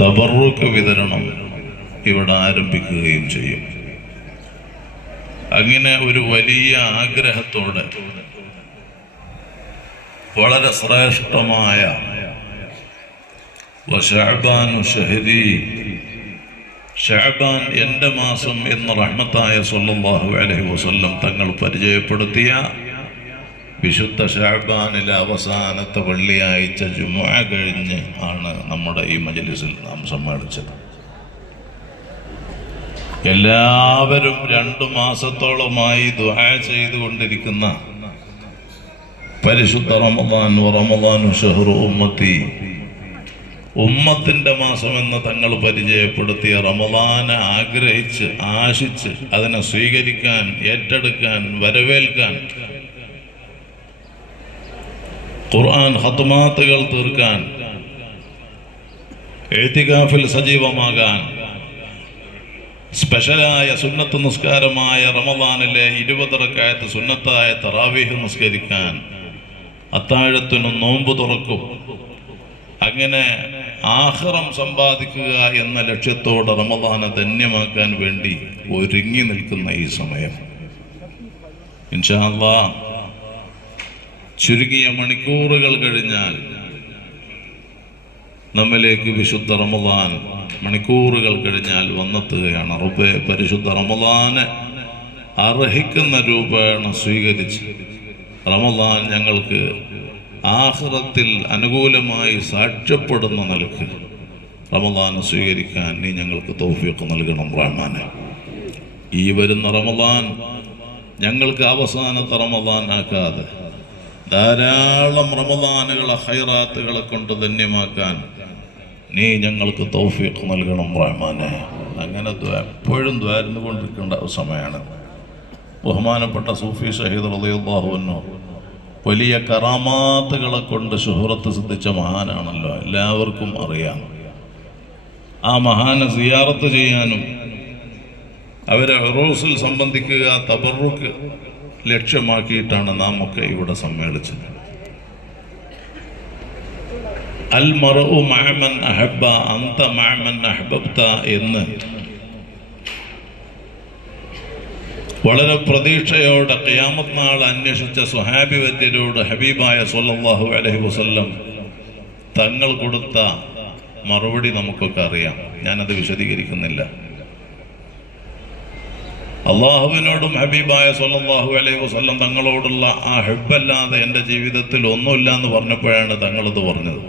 തബറുക്ക് വിതരണം ഇവിടെ ആരംഭിക്കുകയും ചെയ്യും. അങ്ങനെ ഒരു വലിയ ആഗ്രഹത്തോടെ വളരെ ശ്രേഷ്ഠമായ വശഅബാനു ശഹരി, ശഅബാൻ എൻ്റെ മാസം എന്ന് റഹ്മത്തായ സ്വല്ലല്ലാഹു അലൈഹി വസല്ലം തങ്ങൾ പരിചയപ്പെടുത്തിയ വിശുദ്ധ ശഅബാനിലെ അവസാനത്തെ വെള്ളിയാഴ്ച ജുമുഅ കഴിഞ്ഞ് ആണ് നമ്മുടെ ഈ മജ്ലിസിൽ നാം സമ്മേളിച്ചത്. എല്ലാവരും 2 മാസത്തോളമായി ദുആ ചെയ്തുകൊണ്ടിരിക്കുന്ന പരിശുദ്ധ റമദാൻ, റമദാനു ശഹ്റു ഉമ്മത്തി, ഉമ്മത്തിൻ്റെ മാസമെന്ന് തങ്ങൾ പരിചയപ്പെടുത്തിയ റമദാനെ ആഗ്രഹിച്ച് ആശിച്ച് അതിനെ സ്വീകരിക്കാൻ, ഏറ്റെടുക്കാൻ, വരവേൽക്കാൻ, ഖുർആൻ ഖത്മാത്തുകൾ തീർക്കാൻ, ഇഅ്തികാഫിൽ സജീവമാകാൻ, സ്പെഷ്യലായ സുന്നത്ത് നിസ്കാരമായ റമദാനിലെ 20 റക്അത്ത് സുന്നത്തായ തറാവീഹ് നിസ്കരിക്കാൻ, അത്താഴത്തിനും നോമ്പ് തുറക്കും, അങ്ങനെ ആഖിറം സമ്പാദിക്കുക എന്ന ലക്ഷ്യത്തോടെ റമദാനെ ധന്യമാക്കാൻ വേണ്ടി ഒരുങ്ങി നിൽക്കുന്ന ഈ സമയം ഇൻഷാ അല്ലാഹ് ചുരുങ്ങിയ മണിക്കൂറുകൾ കഴിഞ്ഞാൽ നമ്മിലേക്ക് വിശുദ്ധ റമദാൻ മണിക്കൂറുകൾ കഴിഞ്ഞാൽ വന്നെത്തുകയാണ്. റബ്ബേ, പരിശുദ്ധ റമദാനെ അർഹിക്കുന്ന രൂപേണ സ്വീകരിച്ച് റമദാൻ ഞങ്ങൾക്ക് ആഖിറത്തിൽ അനുകൂലമായി സാക്ഷ്യപ്പെടുന്ന നിലക്ക് റമദാനെ സ്വീകരിക്കാൻ നീ ഞങ്ങൾക്ക് തൗഫീഖ് നൽകണം റഹ്മാനെ. ഈ വരുന്ന റമദാൻ ഞങ്ങൾക്ക് അവസാനത്തെ റമദാൻ ആക്കാതെ ധാരാളം റമദാനുകളെ ഖൈറാത്തുകളെ കൊണ്ട് ധന്യമാക്കാൻ നീ ഞങ്ങൾക്ക് തൗഫീഖ് നൽകണം റഹ്മാനെ. അങ്ങനെ എപ്പോഴും ദ്വാരന്നു കൊണ്ടിരിക്കേണ്ട സമയമാണ്. ബഹുമാനപ്പെട്ട സൂഫി ഷഹീദ് റളിയല്ലാഹു അൻഹു വലിയ കറാമാത്തുകളെ കൊണ്ട് ശുഹറത്ത് സിദ്ധിച്ച മഹാനാണല്ലോ, എല്ലാവർക്കും അറിയാം. ആ മഹാനെ സിയാറത്ത് ചെയ്യാനും അവരെ ഉറൂസിൽ സംബന്ധിക്കുക, തബറുക്ക് ലക്ഷ്യമാക്കിയിട്ടാണ് നാം ഒക്കെ ഇവിടെ സമ്മേളിച്ചത്. അൽ മർഉ മഅമൻ അഹബ്ബ അന്ത മഅമൻ അഹ്ബബ്ത എന്ന് വളരെ പ്രതീക്ഷയോടെ ഖിയാമത്ത് നാൾ അന്വേഷിച്ച സ്വഹാബി വര്യരോട് ഹബീബായ സ്വല്ലല്ലാഹു അലൈഹി വസല്ലം തങ്ങൾ കൊടുത്ത മറുപടി നമുക്കൊക്കെ അറിയാം. ഞാനത് വിശദീകരിക്കുന്നില്ല. അള്ളാഹുവിനോടും ഹബീബായ സ്വല്ലല്ലാഹു അലൈഹി വസല്ലം തങ്ങളോടുള്ള ആ ഹബ്ബല്ലാതെ എൻ്റെ ജീവിതത്തിൽ ഒന്നുമില്ല എന്ന് പറഞ്ഞപ്പോഴാണ് തങ്ങളത് പറഞ്ഞത്.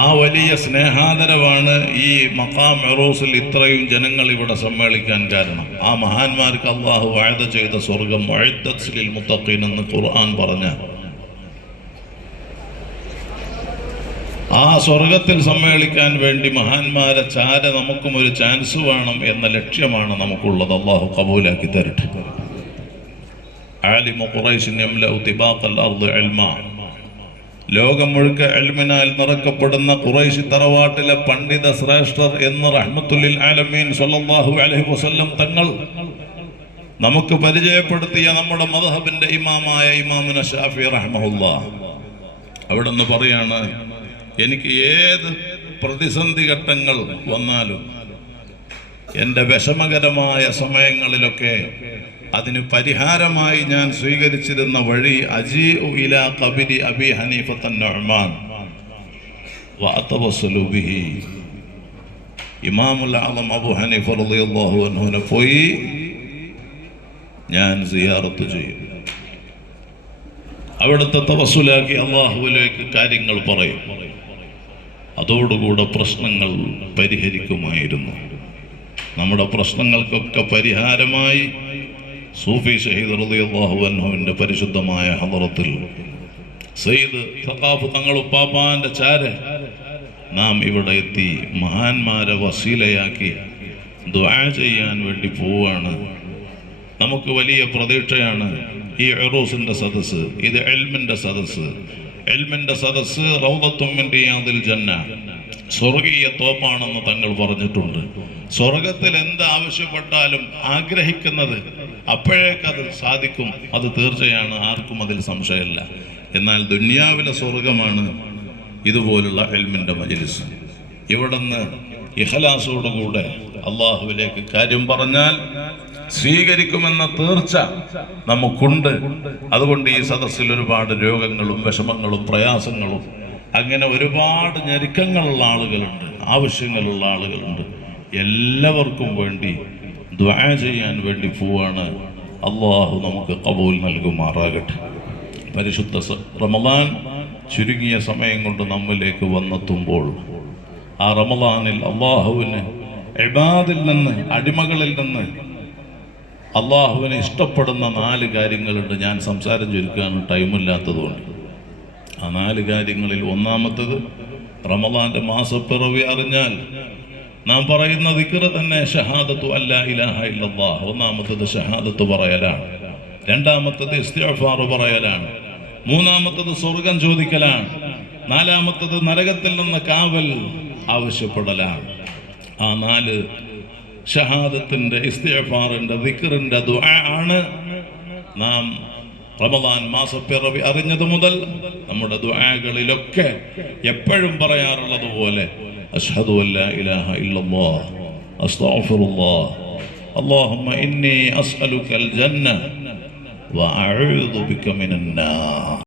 ആ വലിയ സ്നേഹാദരവാണ് ഈ മഖാം ഉറൂസിൽ ഇത്രയും ജനങ്ങൾ ഇവിടെ സമ്മേളിക്കാൻ കാരണം. ആ മഹാന്മാർക്ക് അള്ളാഹു വഅദ ചെയ്ത സ്വർഗം ഉഇദ്ദത് ലിൽ മുത്തഖീൻ എന്ന് ഖുർആൻ പറഞ്ഞ ആ സ്വർഗത്തിൽ സമ്മേളിക്കാൻ വേണ്ടി മഹാന്മാരെ ചാര നമുക്കും ഒരു ചാൻസ് വേണം എന്ന ലക്ഷ്യമാണ് നമുക്കുള്ളത്. അള്ളാഹു കബൂലാക്കി തരട്ടെ. ആലിമു ഖുറൈശിൻ യംലഉ തിബാഖൽ അർദ് ഇൽമാ, ലോകം മുഴുക്ക ഇൽമിനാൽ നിറക്കപ്പെടുന്ന ഖുറൈശി തറവാട്ടിലെ പണ്ഡിത ശ്രേഷ്ഠർ എന്ന് റഹ്മത്തുൽ ആലമീൻ സ്വല്ലല്ലാഹു അലൈഹി വസല്ലം തങ്ങൾ നമുക്ക് പരിചയപ്പെടുത്തിയ നമ്മുടെ മദ്ഹബിന്റെ ഇമാമായ ഇമാമുന ശാഫി റഹ്മഹുല്ലാഹ് അവിടെ നിന്ന് പറയാണ്, എനിക്ക് ഏത് പ്രതിസന്ധി ഘട്ടങ്ങൾ വന്നാലും എൻ്റെ വിഷമകരമായ സമയങ്ങളിലൊക്കെ അതിന് പരിഹാരമായി ഞാൻ സ്വീകരിച്ചിരുന്ന വഴി അജീഉ ഇലാ ഖബരി അബി ഹനീഫത്ത നുഅ്മാൻ വഅതവസ്സലു ബിഹി. ഇമാമുൽ ആളം അബൂ ഹനീഫ റളിയല്ലാഹു അൻഹുവിനെ പോയി ഞാൻ സിയാറത്ത് ചെയ്യും. അവിടുത്തെ തവസ്സുലാക്കി അള്ളാഹുവിലേക്ക് കാര്യങ്ങൾ പറയും. അതോടുകൂടെ പ്രശ്നങ്ങൾ പരിഹരിക്കുമായിരുന്നു. നമ്മുടെ പ്രശ്നങ്ങൾക്കൊക്കെ പരിഹാരമായി സൂഫി ഷഹീദ് റളിയല്ലാഹു അൻഹുവിൻ്റെ പരിശുദ്ധമായ ഹളറത്തിൽ സയ്യിദ് സഖാഫ് തങ്ങൾ ഉപ്പാപ്പാന്റെ ചാര നാം ഇവിടെ എത്തി മഹാന്മാരെ വസീലയാക്കി ദുആ ചെയ്യാൻ വേണ്ടി പോവുകയാണ്. നമുക്ക് വലിയ പ്രതീക്ഷയാണ്. ഈ ഉറൂസിന്റെ സദസ്സ്, ഇത് ഇൽമിന്റെ സദസ്സ്. ഇൽമിന്റെ സദസ്സ് റൗദത്തും മിൻ റിയാദിൽ ജന്ന, സ്വർഗീയ തോപ്പാണെന്ന് തങ്ങൾ പറഞ്ഞിട്ടുണ്ട്. സ്വർഗത്തിൽ എന്താവശ്യപ്പെട്ടാലും ആഗ്രഹിക്കുന്നത് അപ്പോഴേക്കത് സാധിക്കും, അത് തീർച്ചയാണ്, ആർക്കും അതിൽ സംശയമില്ല. എന്നാൽ ദുനിയാവിലെ സ്വർഗമാണ് ഇതുപോലുള്ള ഇൽമിൻ്റെ മജ്ലിസ്. ഇവിടുന്ന് ഇഖ്ലാസോടുകൂടെ അള്ളാഹുവിലേക്ക് കാര്യം പറഞ്ഞാൽ സ്വീകരിക്കുമെന്ന തീർച്ച നമുക്കുണ്ട്. അതുകൊണ്ട് ഈ സദസ്സിൽ ഒരുപാട് രോഗങ്ങളും വിഷമങ്ങളും പ്രയാസങ്ങളും അങ്ങനെ ഒരുപാട് ഞെരുക്കങ്ങളുള്ള ആളുകളുണ്ട്, ആവശ്യങ്ങളുള്ള ആളുകളുണ്ട്. എല്ലാവർക്കും വേണ്ടി ദുആ ചെയ്യാൻ വേണ്ടി പോവാണ്. അള്ളാഹു നമുക്ക് ഖബൂൽ നൽകുമാറാകട്ടെ. പരിശുദ്ധ റമദാൻ ചുരുങ്ങിയ സമയം കൊണ്ട് നമ്മിലേക്ക് വന്നെത്തുമ്പോൾ ആ റമദാനിൽ അള്ളാഹുവിന് ഇബാദിൽ നിന്ന്, അടിമകളിൽ നിന്ന് അള്ളാഹുവിനെ ഇഷ്ടപ്പെടുന്ന 4 കാര്യങ്ങളുണ്ട്. ഞാൻ സംസാരം ചുരുക്കാനും ടൈമില്ലാത്തതുകൊണ്ട് ആ 4 കാര്യങ്ങളിൽ ഒന്നാമത്തത് റമദാന്റെ മാസപ്പിറവി അറിഞ്ഞാൽ നാം പറയുന്ന ദിക്ർ തന്നെ ഷഹാദത്തു അല്ലാ ഇലാഹ ഇല്ലല്ലാഹ്. ഒന്നാമത്തത് ഷഹാദത്ത് പറയലാണ്, രണ്ടാമത്തത് ഇസ്തിഗ്ഫാർ പറയലാണ്, മൂന്നാമത്തത് സ്വർഗം ചോദിക്കലാണ്, നാലാമത്തത് നരകത്തിൽ നിന്ന് കാവൽ ആവശ്യപ്പെടലാണ്. ആ 4 ഷഹാദത്തിന്റെ, ഇസ്തിഗ്ഫാറിന്റെ, ദിക്റിന്റെ ദുആ ആണ് നാം റമദാൻ മാസപ്പിറവി അറിഞ്ഞത് മുതൽ നമ്മുടെ ദുആകളിലൊക്കെ എപ്പോഴും പറയാറുള്ളത് പോലെ അശ്ഹദു അല്ലാ ഇലാഹ ഇല്ലല്ലാഹ് അസ്തഗ്ഫിറുല്ലാഹ് അല്ലാഹുമ്മ ഇന്നി അസ്അലുകൽ ജന്ന വഅഊദു ബിക മിനൻ നാർ.